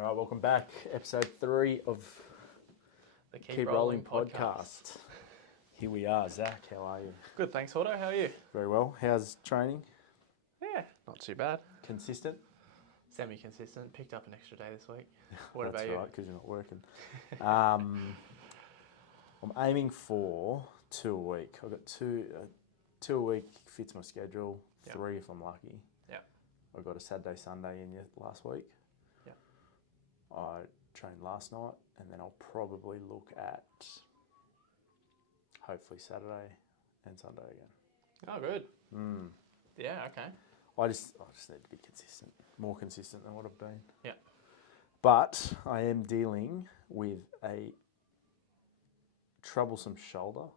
All right, welcome back. Episode 3 of The Keep Rolling podcast. Here we are. Zach, how are you? Good, thanks, Hordo. How are you? Very well. How's training? Yeah, not too bad. Consistent? Semi-consistent. Picked up an extra day this week. What That's about you? right, because you're not working. I'm aiming for 2 a week. I've got two a week fits my schedule. Yep. 3 if I'm lucky. Yeah. I got a Saturday, Sunday in last week. Yeah. I trained last night, and then I'll probably look at hopefully Saturday and Sunday again. Oh, good. Yeah, okay. I just need to be consistent, more consistent than what I've been. Yeah. But I am dealing with a troublesome shoulder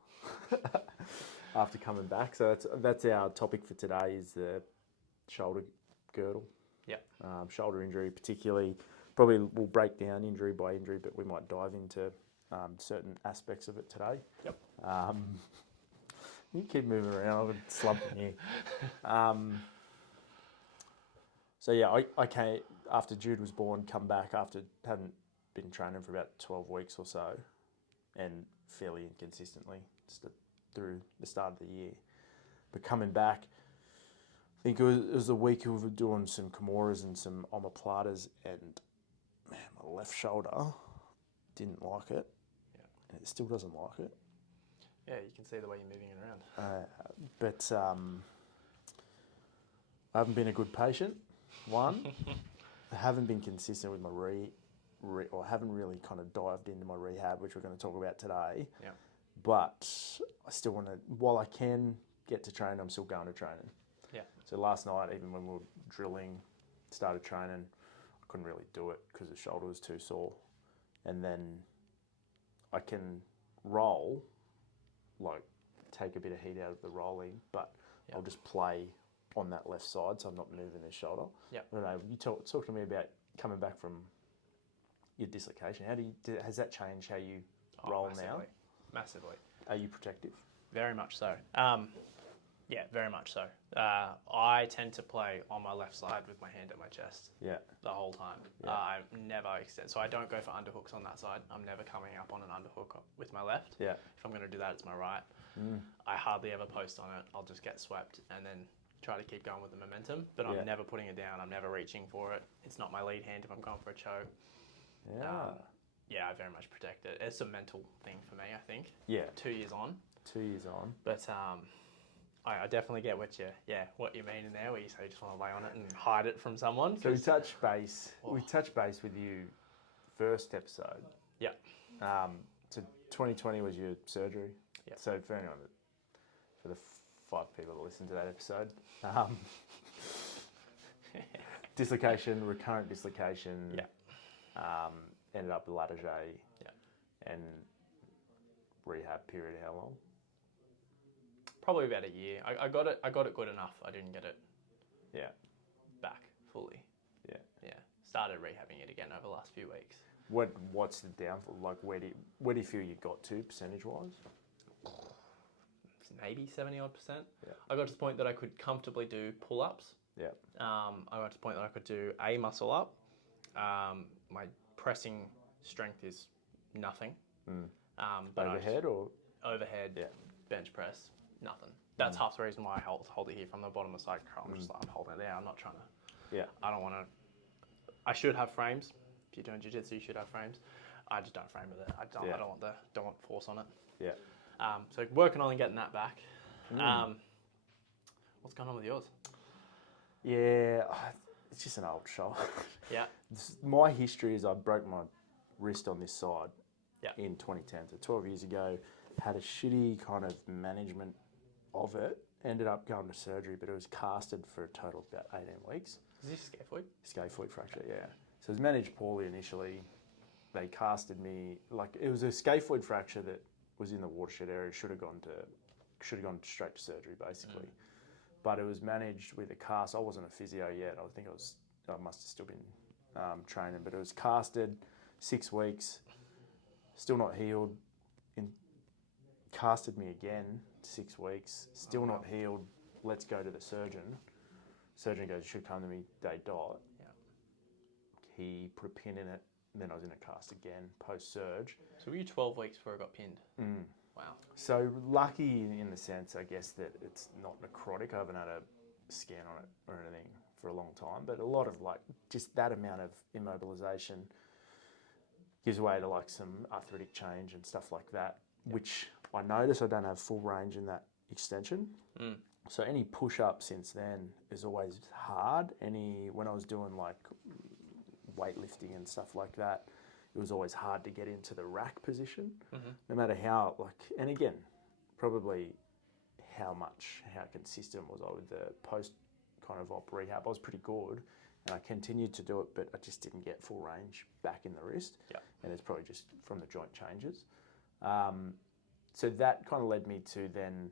after coming back. So that's our topic for today, is the shoulder girdle. Yeah. Shoulder injury, particularly. Probably we'll break down injury by injury, but we might dive into certain aspects of it today. Yep. You keep moving around. I'm slumping here. So yeah, I came after Jude was born, come back after having been training for about 12 weeks or so, and fairly inconsistently through the start of the year. But coming back, I think it was a week of doing some Kimuras and some omoplatas, and man, my left shoulder didn't like it. Yeah. And it still doesn't like it. Yeah, you can see the way you're moving it around. But I haven't been a good patient. One, I haven't been consistent with my or haven't really kind of dived into my rehab, which we're going to talk about today. Yeah. But I still want to, while I can get to train, I'm still going to training. Yeah. So last night, even when we were drilling, started training, I couldn't really do it because the shoulder was too sore. And then I can roll, like take a bit of heat out of the rolling, but Yeah. I'll just play on that left side, so I'm not moving the shoulder. Yeah. I don't know. You talk to me about coming back from your dislocation. Has that changed how you roll now? Massively. Are you protective? Very much so. Yeah, very much so. I tend to play on my left side with my hand at my chest. Yeah. The whole time. Yeah. I never extend. So I don't go for underhooks on that side. I'm never coming up on an underhook with my left. Yeah. If I'm going to do that, it's my right. I hardly ever post on it. I'll just get swept and then try to keep going with the momentum. But I'm never putting it down. I'm never reaching for it. It's not my lead hand if I'm going for a choke. Yeah. Yeah, I very much protect it. It's a mental thing for me, I think. Yeah. 2 years on. 2 years on. But I definitely get what you mean in there, where you say you just want to lay on it and hide it from someone. So we touched base. We touched base with you first episode. Yeah. So 2020 was your surgery. Yeah. So for anyone, for the 5 people that listen to that episode, dislocation, recurrent dislocation. Yeah. Ended up with lattice. Yeah. And rehab period, how long? Probably about a year. I got it good enough. I didn't get it back fully. Yeah. Yeah. Started rehabbing it again over the last few weeks. What's the downfall? Like where do you feel you got to percentage wise? Maybe 70-odd%. Yeah. I got to the point that I could comfortably do pull-ups. Yeah. I got to the point that I could do a muscle up. My pressing strength is nothing. But overhead or overhead, bench press, nothing. That's half the reason why I hold it here from the bottom of the side. I'm just like, I'm holding it there. I'm not trying to. Yeah. I don't want to. I should have frames. If you're doing jiu-jitsu, you should have frames. I just don't frame with it. I don't want force on it. Yeah. So working on getting that back. What's going on with yours? Yeah, it's just an old shoulder. Yeah. My history is I broke my wrist on this side in 2010, so 12 years ago. Had a shitty kind of management of it. Ended up going to surgery, but it was casted for a total of about 18 weeks. Is this scaphoid? Scaphoid fracture, yeah. So it was managed poorly initially. They casted me, it was a scaphoid fracture that was in the watershed area. Should have gone straight to surgery, basically. But it was managed with a cast. I wasn't a physio yet. I must have still been training, but it was casted 6 weeks, still not healed. Casted me again 6 weeks, still not healed. Let's go to the surgeon. Surgeon goes, you should come to me day dot. Yeah. he put a pin in it, and then I was in a cast again post-surge. So were you 12 weeks before it got pinned? Mm. Wow. So lucky in the sense, I guess, that it's not necrotic. I haven't had a scan on it or anything for a long time, but a lot of like just that amount of immobilization gives way to like some arthritic change and stuff like that, which I notice I don't have full range in that extension. Mm. So any push-up since then is always hard. When I was doing like weightlifting and stuff like that, it was always hard to get into the rack position, no matter how and again, probably how consistent was I with the post kind of op rehab. I was pretty good and I continued to do it, but I just didn't get full range back in the wrist. And it's probably just from the joint changes. So that kind of led me to then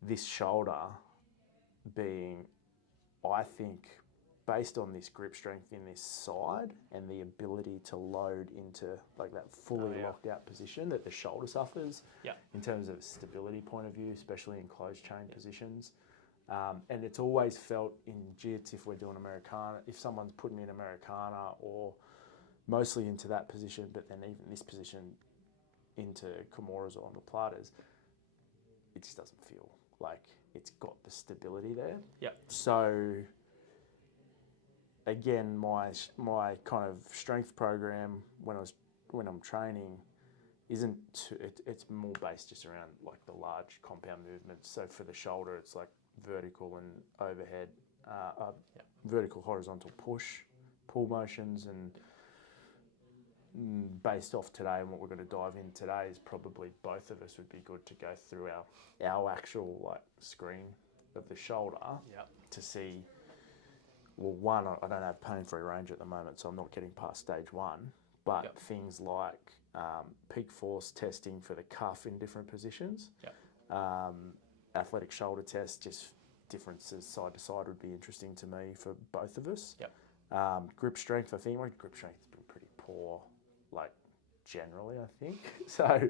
this shoulder being, I think, based on this grip strength in this side and the ability to load into like that fully locked out position that the shoulder suffers in terms of a stability point of view, especially in closed chain positions. And it's always felt in jits, if we're doing Americana, if someone's putting me in Americana or mostly into that position, but then even this position into Kimuras or omoplatas, it just doesn't feel like it's got the stability there. So again, my kind of strength program when I'm training isn't it's more based just around like the large compound movements. So for the shoulder, it's like vertical and overhead, vertical horizontal pull motions, and based off today and what we're going to dive in today is probably both of us would be good to go through our actual like screen of the shoulder to see. Well, one, I don't have pain-free range at the moment, so I'm not getting past stage one. But things like peak force testing for the cuff in different positions, athletic shoulder test, just differences side to side would be interesting to me for both of us. Grip strength, I think my grip strength has been pretty poor, like generally, I think. So,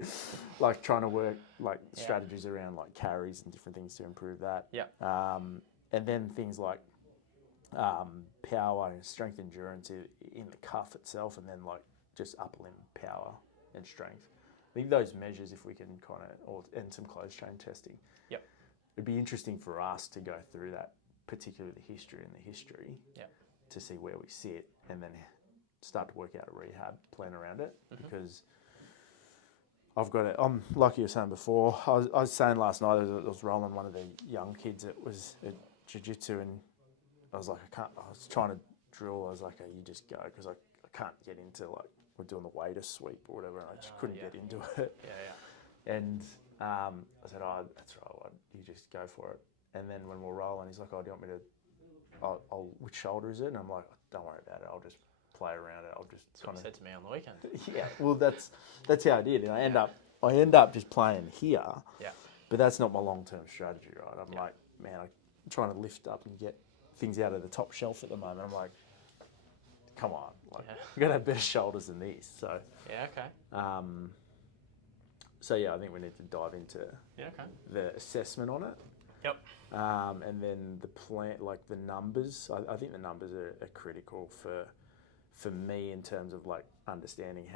like trying to work like strategies around like carries and different things to improve that. And then things like power and strength endurance in the cuff itself, and then like just upper limb power and strength. I think those measures, if we can and some closed chain testing. It'd be interesting for us to go through that, particularly the history to see where we sit, and then start to work out a rehab plan around it. Because I've got it. I'm like you were saying before. I was saying last night, I was rolling one of the young kids that was at jiu-jitsu, and I was like, I was trying to drill. I was like, you just go, because I can't get into like, we're doing the waiter sweep or whatever, and I just couldn't get into it. And I said, that's right, you just go for it. And then when we're rolling, he's like, do you want me to, which shoulder is it? And I'm like, don't worry about it. I'll just play around it. I'll just kind of said to me on the weekend. Well, that's how I did. And I end up just playing here. But that's not my long-term strategy, right? I'm like, man, I'm trying to lift up and get things out of the top shelf at the moment. I'm like, come on, like I'm gonna have better shoulders than these. So So I think we need to dive into the assessment on it. And then the plan, like the numbers. I think the numbers are critical for me in terms of like understanding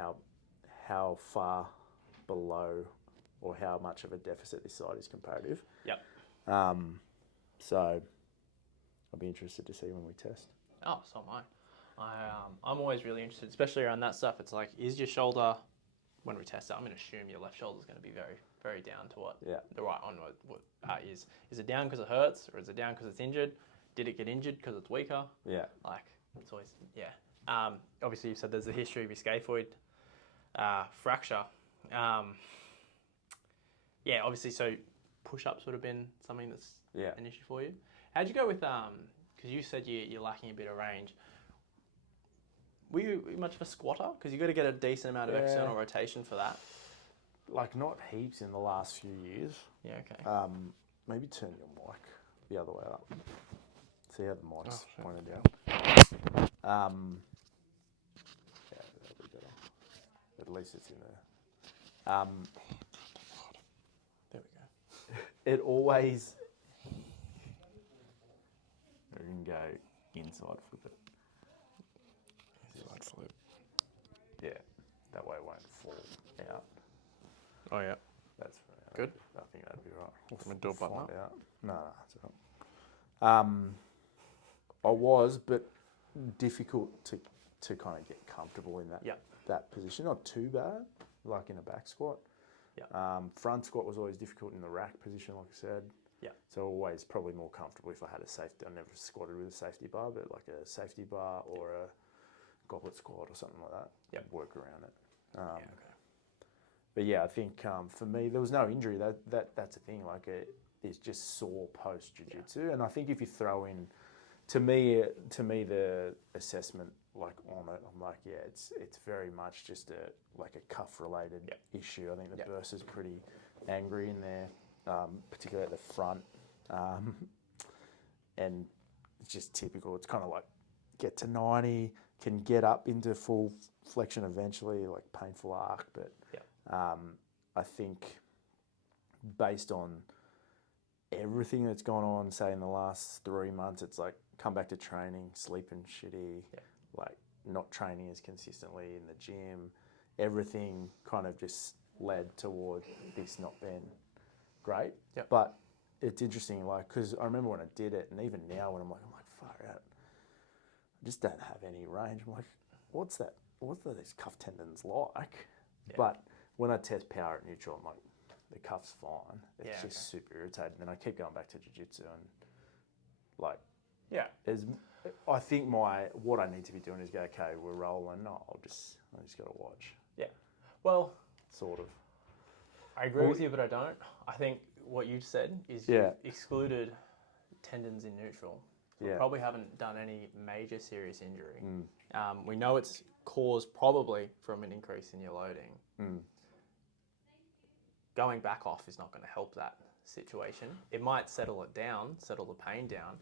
how far below or how much of a deficit this side is comparative. So I'll be interested to see when we test. Oh, so am I. I'm always really interested, especially around that stuff. It's like, is your shoulder, when we test it, I'm going to assume your left shoulder is going to be very, very down to what the right one is. Is it down because it hurts, or is it down because it's injured? Did it get injured because it's weaker? Like, it's always, obviously, you said there's a history of your scaphoid fracture. Obviously, so push-ups would have been something that's an issue for you. How'd you go with, because you said you're lacking a bit of range. Were you much of a squatter? Because you've got to get a decent amount of external rotation for that. Like, not heaps in the last few years. Maybe turn your mic the other way up. See how the mic's pointed down. That'll be better. At least it's in there. There we go. It always... We can go inside for a bit. Flip. Yeah, that way it won't fall out. Oh yeah. That's good. I think that'd be right. We'll find out. No, that's all right. I was, but difficult to kind of get comfortable in that position. Not too bad, like in a back squat. Yeah. Front squat was always difficult in the rack position, like I said. Yeah. So always probably more comfortable if I had a safety. I never squatted with a safety bar, but like a safety bar or a goblet squat or something like that. Yeah. Work around it. Okay. But yeah, I think for me there was no injury. That's a thing. Like it's just sore post jiu-jitsu, and I think if you throw in, to me the assessment like on it, I'm like, yeah, it's very much just a cuff related issue. I think the burst is pretty angry in there, particularly at the front, and it's just typical. It's kind of like get to 90, can get up into full flexion eventually, like painful arc, but I think based on everything that's gone on, say in the last 3 months, it's like come back to training, sleeping shitty, like not training as consistently in the gym. Everything kind of just led toward this not being great. Yep. But it's interesting, like, because I remember when I did it, and even now when I'm like far out, I just don't have any range. I'm like, what's that? What are these cuff tendons like? Yeah. But when I test power at neutral, I'm like, the cuff's fine. It's just super irritating. And I keep going back to jiu-jitsu and like, I think what I need to be doing is go, okay, we're rolling. No, I just got to watch. Yeah. Well, sort of. I agree with you, but I don't. I think what you said is you've excluded tendons in neutral. So we probably haven't done any major serious injury. We know it's caused probably from an increase in your loading. Going back off is not going to help that situation. It might settle it down, settle the pain down,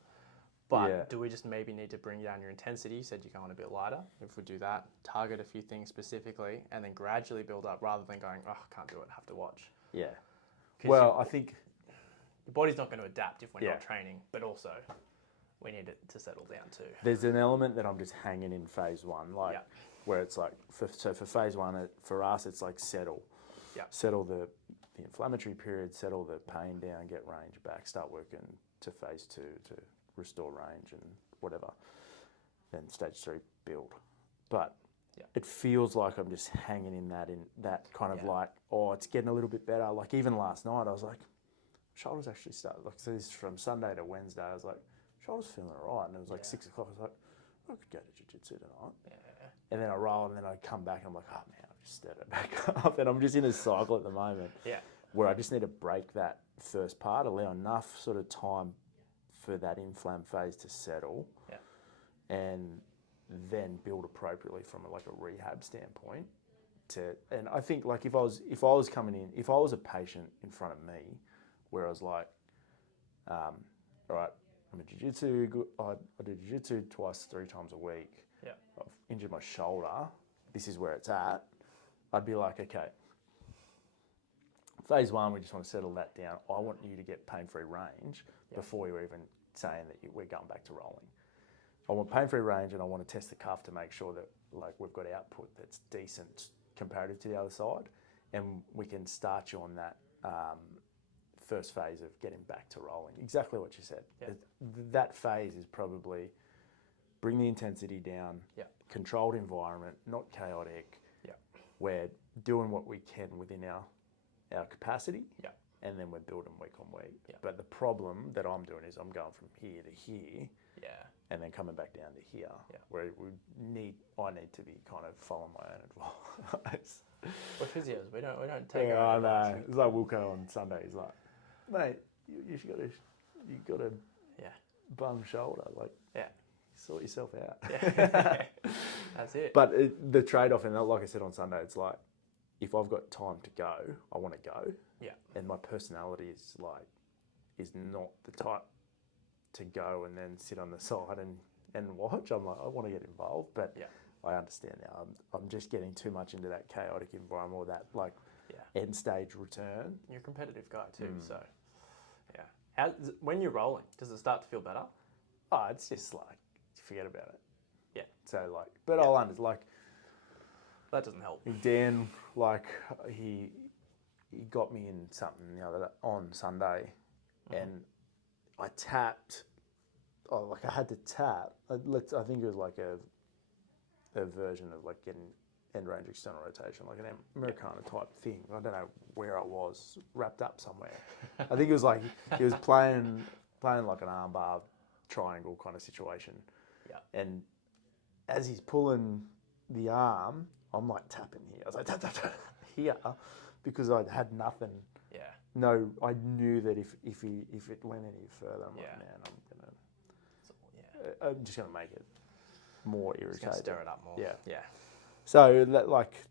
but do we just maybe need to bring down your intensity? You said you're going a bit lighter. If we do that, target a few things specifically, and then gradually build up rather than going, oh, I can't do it, have to watch. Yeah. Well, I think your body's not going to adapt if we're not training, but also we need it to settle down too. There's an element that I'm just hanging in phase one, like where it's like, for phase one, for us, it's like settle. Yeah. Settle the inflammatory period, settle the pain down, get range back, start working to phase two to restore range and whatever. Then stage three, build. But it feels like I'm just hanging in that kind of like, oh, it's getting a little bit better. Like even last night, I was like, shoulders actually started. Like, so this is from Sunday to Wednesday. I was like, shoulders feeling all right. And it was like 6 o'clock. I was like, I could go to jiu-jitsu tonight. Yeah. And then I roll and then I come back and I'm like, oh man, I've just stirred it back up. And I'm just in a cycle at the moment where I just need to break that first part, allow enough sort of time for that inflam phase to settle and then build appropriately from a rehab standpoint. And I think like if I was coming in, if I was a patient in front of me where I was like, all right, I'm a jiu-jitsu, I do jiu-jitsu 3 times a week. Yeah. I've injured my shoulder. This is where it's at. I'd be like, okay, phase one, we just want to settle that down. I want you to get pain-free range before you're even saying that we're going back to rolling. I want pain-free range and I want to test the cuff to make sure that like we've got output that's decent comparative to the other side, and we can start you on that first phase of getting back to rolling. Exactly what you said. Yeah. That phase is probably bring the intensity down, controlled environment, not chaotic. Yeah. We're doing what we can within our capacity, and then we're building week on week. Yeah. But the problem that I'm doing is I'm going from here to here, and then coming back down to here, where I need to be kind of following my own advice. We're physios. We don't take. Yeah, I know. It's like Wilco on Sunday. He's like, mate, you got a bum shoulder. Like, sort yourself out. Yeah. That's it. But the trade-off, and like I said on Sunday, it's like, if I've got time to go, I want to go. Yeah. And my personality is not the type to go and then sit on the side and watch. I'm like, I want to get involved, but I understand now. I'm just getting too much into that chaotic environment or that end stage return. You're a competitive guy too, so when you're rolling, does it start to feel better? Oh, it's just like forget about it. Yeah. So like, but I'll understand. Like That doesn't help. Dan, he got me in something the other day, on Sunday, and I tapped. Oh, I had to tap. I think it was like a version of like getting end range external rotation, like an Americana type thing. I don't know where I was, wrapped up somewhere. I think it was like he was playing like an armbar triangle kind of situation. Yeah. And as he's pulling the arm, I'm like tapping here. I was like tap here, because I had nothing. Yeah. No, I knew that if it went any further, I'm like, man, I'm just gonna make it more irritating. Stir it up more. Yeah. Yeah. So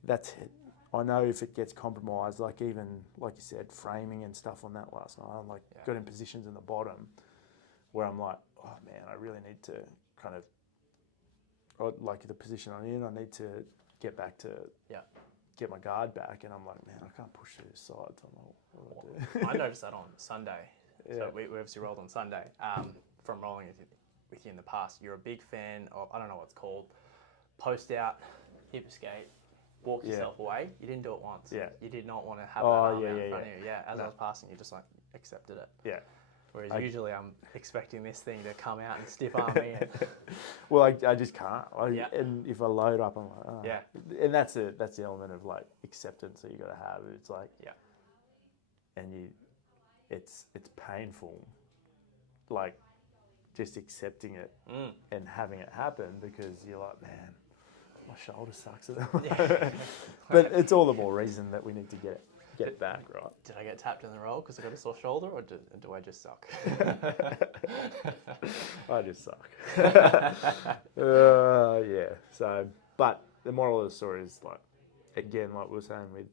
that's it. I know if it gets compromised, like even like you said, framing and stuff on that last night, I'm got in positions in the bottom where I'm like, oh man, I really need to kind of, like the position I'm in, I need to get back to get my guard back, and I'm like, man, I can't push through the sides. I'm like, what do I do? I noticed that on Sunday. So we obviously rolled on Sunday. From rolling with you in the past, you're a big fan of, I don't know what it's called, post out, hip escape, walk yourself away. You didn't do it once. Yeah. You did not want to have that arm out in front of you. As No. I was passing, you just like accepted it. Yeah. Whereas usually I'm expecting this thing to come out and stiff arm me. Well, I just can't. And if I load up, I'm like, oh. Yeah. And that's the element of like acceptance that you got to have. It's like, and it's painful, like just accepting it and having it happen, because you're like, man, my shoulder sucks at the moment. But it's all the more reason that we need to get it back, right? Did I get tapped in the roll because I got a sore shoulder, or do I just suck? I just suck. Yeah. So, but the moral of the story is like, again, like we were saying, with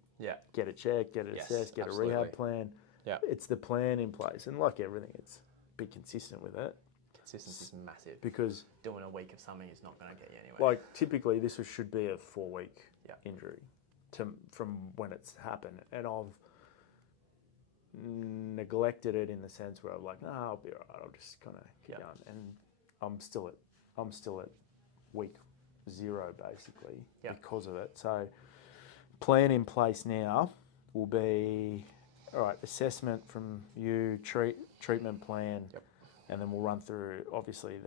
get it checked, get it assessed, get a rehab plan. Yeah. It's the plan in place, and like everything, it's be consistent with it. Consistency is massive. Because doing a week of something is not going to get you anywhere. Like typically, this should be a 4-week injury from when it's happened, and I've neglected it in the sense where I'm like, no, I'll be alright. I'll just kind of keep going, and I'm still at week 0 basically because of it. So, plan in place now will be, all right, assessment from you, treatment plan, and then we'll run through obviously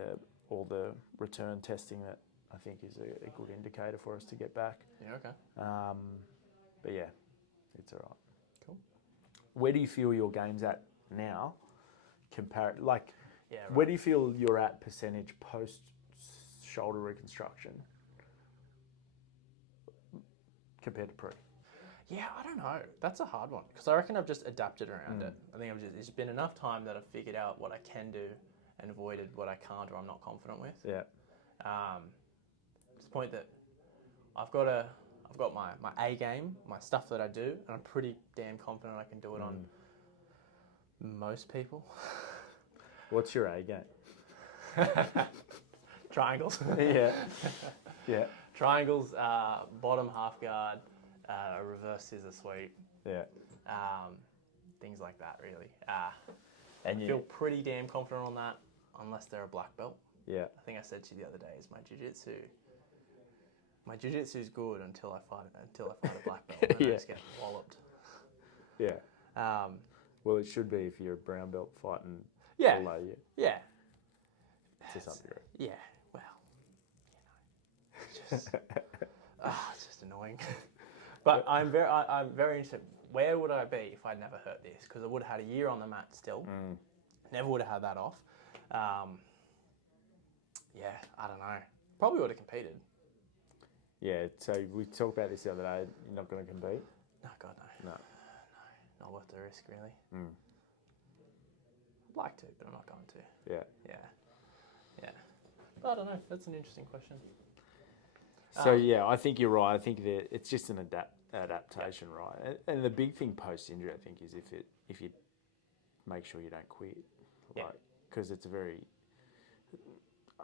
all the return testing that I think is a good indicator for us to get back. Yeah, okay. But yeah, it's all right. Cool. Where do you feel your game's at now? Where do you feel you're at percentage post shoulder reconstruction compared to pre? Yeah, I don't know. That's a hard one, because I reckon I've just adapted around it. I think it's been enough time that I've figured out what I can do and avoided what I can't or I'm not confident with. Yeah. To the point that I've got my A game, my stuff that I do, and I'm pretty damn confident I can do it on most people. What's your A game? Triangles. Yeah. Triangles, bottom half guard, a reverse scissor sweep. Yeah. Things like that, really. And I feel pretty damn confident on that, unless they're a black belt. Yeah. I think I said to you the other day, is my jiu-jitsu. My jiu-jitsu is good until I fight a black belt, and I just get walloped. Yeah. Well, it should be if you're a brown belt fighting below you. Yeah. To some degree. Yeah. Well, it's just annoying. But I'm very interested. Where would I be if I'd never hurt this? Because I would have had a year on the mat still. Never would have had that off. I don't know. Probably would have competed. Yeah, so we talked about this the other day. You're not going to compete? No, God, no. No. Not worth the risk, really. I'd like to, but I'm not going to. Yeah. Yeah. But I don't know. That's an interesting question. So, I think you're right. I think that it's just an adaptation, right? And the big thing post-injury, I think, is if you make sure you don't quit. Because it's a very...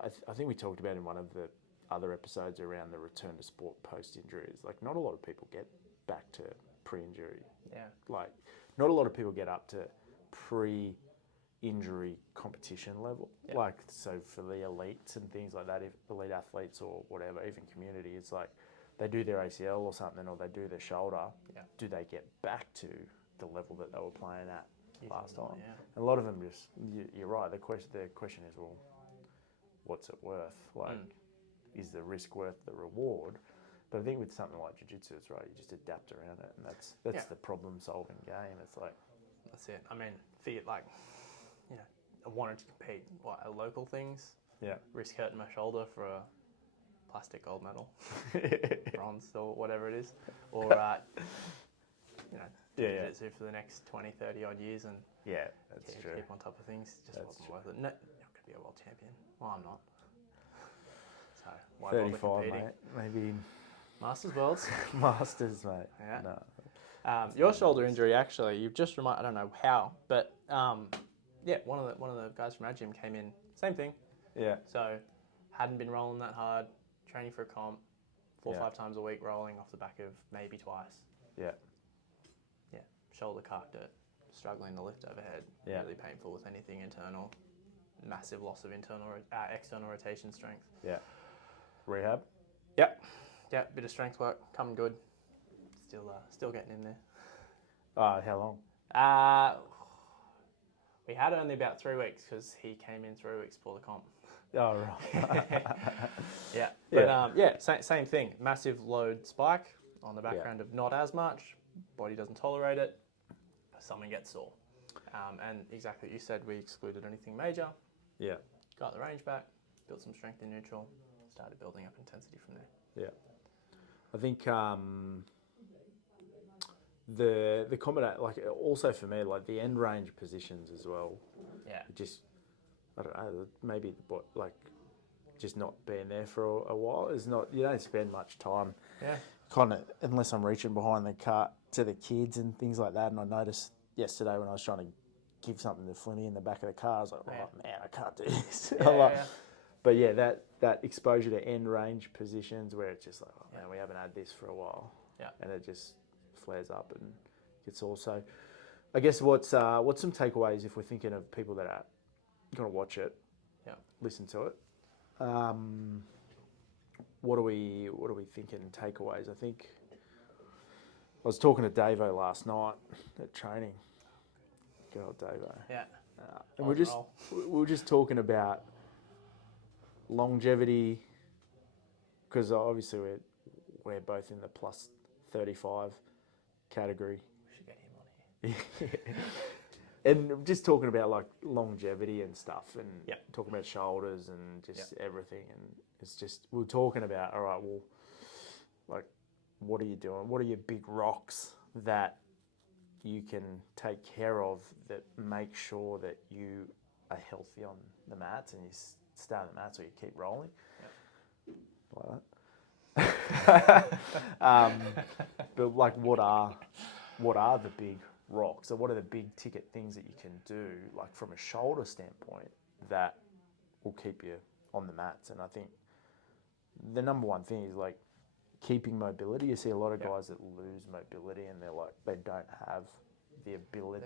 I think we talked about in one of the other episodes around the return to sport post-injuries. Like, not a lot of people get back to pre-injury. Yeah. Like, not a lot of people get up to pre-injury competition level. Yeah. Like, so for the elites and things like that, if elite athletes or whatever, even community, it's like they do their ACL or something, or they do their shoulder, do they get back to the level that they were playing at last time? Yeah. And a lot of them just, you're right, the question is, well, what's it worth? Like, is the risk worth the reward? But I think with something like jiu-jitsu, it's right, you just adapt around it, and that's the problem-solving game. It's like... That's it. I mean, for you, like, you know, I wanted to compete, local things. Yeah. Risk hurting my shoulder for a plastic gold medal, bronze or whatever it is. Or, you know, jiu-jitsu for the next 20, 30 odd years and that's true. Keep on top of things. Just wasn't worth it. No, you're not going to be a world champion. Well, I'm not. So, why 35, bother competing? mate. Maybe... Masters Worlds? Masters, mate. Yeah. No. Your shoulder injury, actually, you've just reminded, I don't know how, but one of the guys from our gym came in, same thing. Yeah. So, hadn't been rolling that hard, training for a comp, 4 or 5 times a week, rolling off the back of maybe twice. Yeah. Yeah. Shoulder carked it, struggling to lift overhead, really painful with anything internal, massive loss of external rotation strength. Yeah. Rehab? Yep. Yeah, bit of strength work, coming good. Still getting in there. How long? We had only about 3 weeks because he came in 3 weeks before the comp. Oh, right. Yeah. But same thing. Massive load spike on the background of not as much. Body doesn't tolerate it. Someone gets sore. And exactly what you said, we excluded anything major. Yeah. Got the range back, built some strength in neutral, started building up intensity from there. Yeah. I think the combination, like also for me, like the end range positions as well. Yeah. Just, I don't know, maybe like just not being there for a while is not, you don't spend much time. Yeah. Kind of, unless I'm reaching behind the cart to the kids and things like that. And I noticed yesterday when I was trying to give something to Flinny in the back of the car, I was like, oh man, I can't do this. But yeah, that exposure to end range positions where it's just like, oh man, we haven't had this for a while. Yeah. And it just flares up and gets also. I guess what's some takeaways if we're thinking of people that are going to watch it, listen to it. What are we thinking takeaways? I think I was talking to Davo last night at training. Good old Davo. Yeah. And we were just talking about longevity, because obviously we're both in the plus 35 category. We should get him on here. And just talking about like longevity and stuff, and talking about shoulders and just everything, and it's just we're talking about, all right, well, like, what are you doing? What are your big rocks that you can take care of that make sure that you are healthy on the mats and you stay on the mats or you keep rolling? Like that. But like, what are the big rocks? Or what are the big ticket things that you can do, like from a shoulder standpoint, that will keep you on the mats? And I think the number one thing is like keeping mobility. You see a lot of guys that lose mobility and they're like, they don't have the ability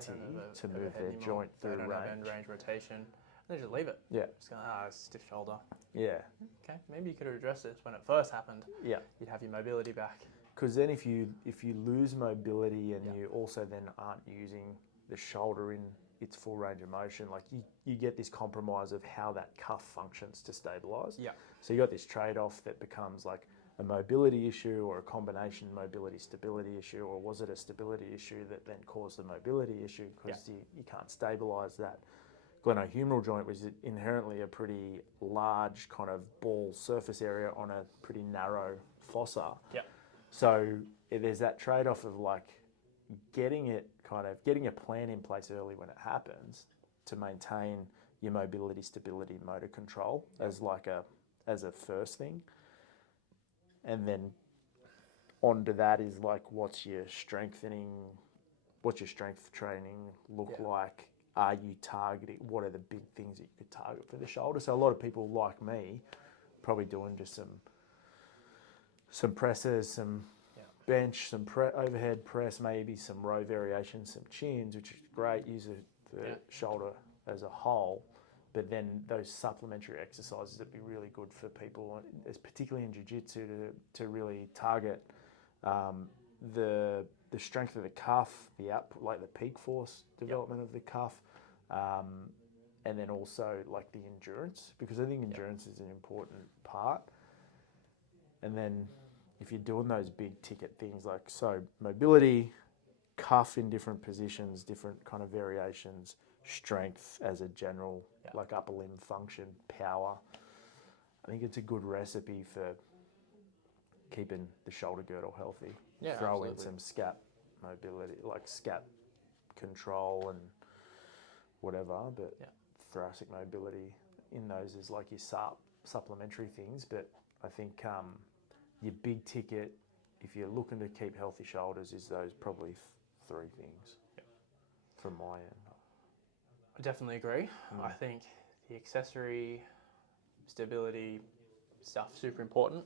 to move their joint through range. They don't have end range rotation. They just leave it. Yeah. Just go, stiff shoulder. Yeah. Okay, maybe you could address this when it first happened. Yeah. You'd have your mobility back. Because then if you lose mobility and you also then aren't using the shoulder in its full range of motion, like you get this compromise of how that cuff functions to stabilise. Yeah. So you got this trade-off that becomes like a mobility issue or a combination mobility stability issue, or was it a stability issue that then caused the mobility issue because you can't stabilise that glenohumeral joint, which is inherently a pretty large kind of ball surface area on a pretty narrow fossa. Yeah. So there's that trade-off of like getting a plan in place early when it happens to maintain your mobility, stability, motor control as a first thing. And then onto that is like, what's your strength training look like? Are you targeting, what are the big things that you could target for the shoulder? So a lot of people like me probably doing just some presses, some bench, some overhead press, maybe some row variations, some chins, which is great. Use the shoulder as a whole. But then those supplementary exercises would be really good for people, particularly in jiu-jitsu, to really target the strength of the cuff, the output, like the peak force development of the cuff, and then also like the endurance, because I think endurance is an important part. And then if you're doing those big ticket things like mobility, cuff in different positions, different kind of variations, strength as a general, like upper limb function, power, I think it's a good recipe for keeping the shoulder girdle healthy. Yeah, Throw absolutely. in some scap mobility, like scap control and whatever, but thoracic mobility in those is like your supplementary things. But I think your big ticket, if you're looking to keep healthy shoulders, is those probably three things from my end. I definitely agree. I think the accessory stability stuff super important.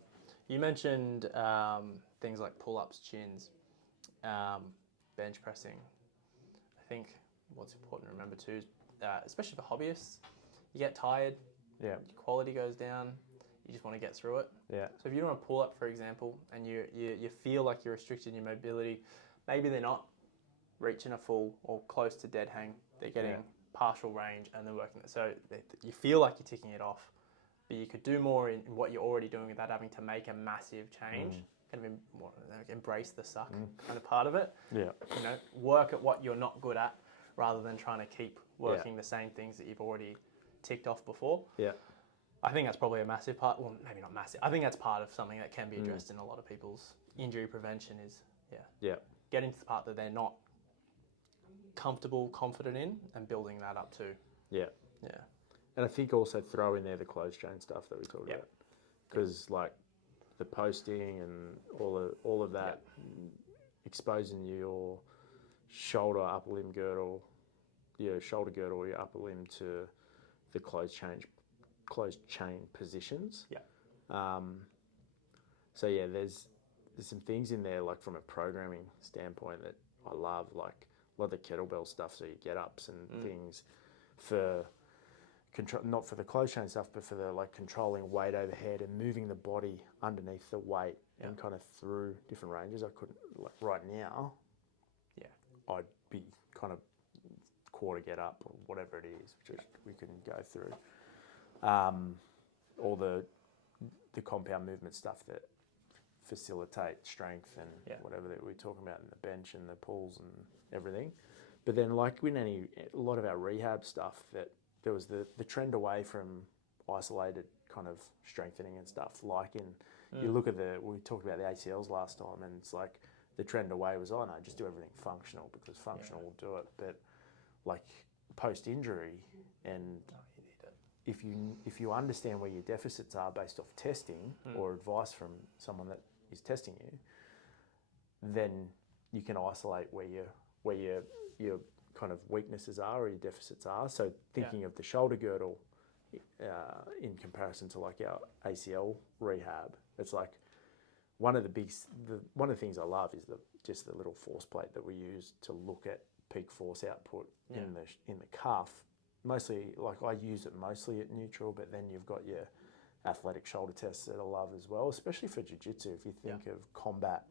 You mentioned things like pull-ups, chins, bench pressing. I think what's important to remember too is, especially for hobbyists, you get tired, your quality goes down, you just want to get through it. Yeah. So if you're doing a pull-up, for example, and you feel like you're restricted in your mobility, maybe they're not reaching a full or close to dead hang, they're getting partial range and they're working it. So you feel like you're ticking it off, but you could do more in what you're already doing without having to make a massive change. Kind of more, embrace the suck kind of part of it. Yeah. You know, work at what you're not good at rather than trying to keep working the same things that you've already ticked off before. Yeah. I think that's probably a massive part. Well, maybe not massive. I think that's part of something that can be addressed in a lot of people's injury prevention is, getting to the part that they're not comfortable, confident in, and building that up too. Yeah. Yeah. And I think also throw in there the closed chain stuff that we talked about, because like the posting and all of that, exposing your shoulder, upper limb girdle, your shoulder girdle, your upper limb to the closed chain positions. Yeah. So yeah, there's some things in there like from a programming standpoint that I love, like a lot of the kettlebell stuff, so you get ups and things for control, not for the closed chain stuff, but for the like controlling weight overhead and moving the body underneath the weight and kind of through different ranges. I couldn't, like right now, I'd be kind of quarter get up or whatever it is, which we can go through. All the compound movement stuff that facilitate strength and whatever that we're talking about in the bench and the pulls and everything. But then like with a lot of our rehab stuff, that there was the trend away from isolated kind of strengthening and stuff. Like you look at we talked about the ACLs last time, and it's like the trend away was, just do everything functional because functional will do it. But like post-injury, and if you understand where your deficits are based off testing or advice from someone that is testing you, then you can isolate where your kind of weaknesses are or your deficits are. So thinking of the shoulder girdle in comparison to like our ACL rehab, it's like one of the things I love is just the little force plate that we use to look at peak force output in the cuff. Mostly, like I use it mostly at neutral, but then you've got your athletic shoulder tests that I love as well, especially for jiu-jitsu. If you think of combat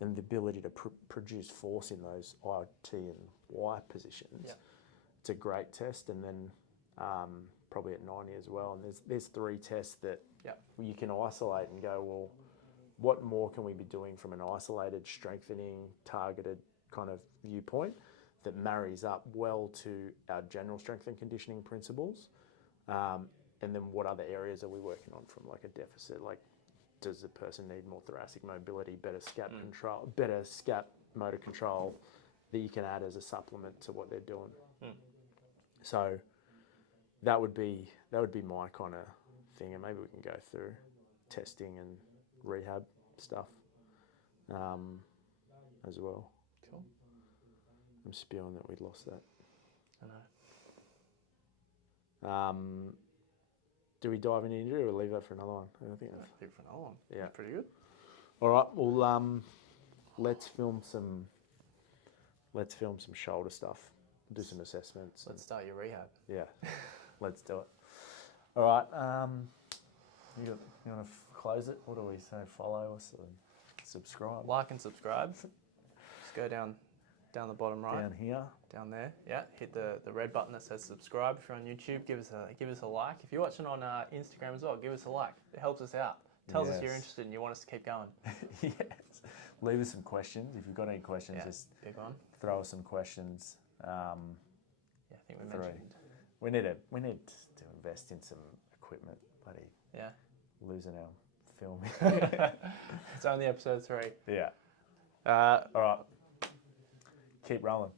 and the ability to produce force in those I, T and Y positions, it's a great test. And then probably at 90 as well. And there's three tests that you can isolate and go, well, what more can we be doing from an isolated, strengthening, targeted kind of viewpoint that marries up well to our general strength and conditioning principles? And then what other areas are we working on from like a deficit? Like, does the person need more thoracic mobility, better scap control, better scap motor control that you can add as a supplement to what they're doing? So that would be my kind of thing, and maybe we can go through testing and rehab stuff as well. Cool. I'm spewing that we'd lost that. I know. Do we dive into injury or leave that for another one? I think that's leave it for another one. Yeah, pretty good. All right. Well, let's film some shoulder stuff. Do some assessments. Let's start your rehab. Yeah. Let's do it. All right. You want to close it? What do we say? Follow us and subscribe. Like and subscribe. Just go down the bottom right. Down here. Down there. Yeah. Hit the red button that says subscribe. If you're on YouTube, give us a like. If you're watching on Instagram as well, give us a like. It helps us out. Tells us you're interested and you want us to keep going. Yes. Leave us some questions. If you've got any questions, just big one. throw us some questions. I think we mentioned. We need to invest in some equipment. Bloody losing our filming. It's only episode 3. Yeah. All right. Keep rolling.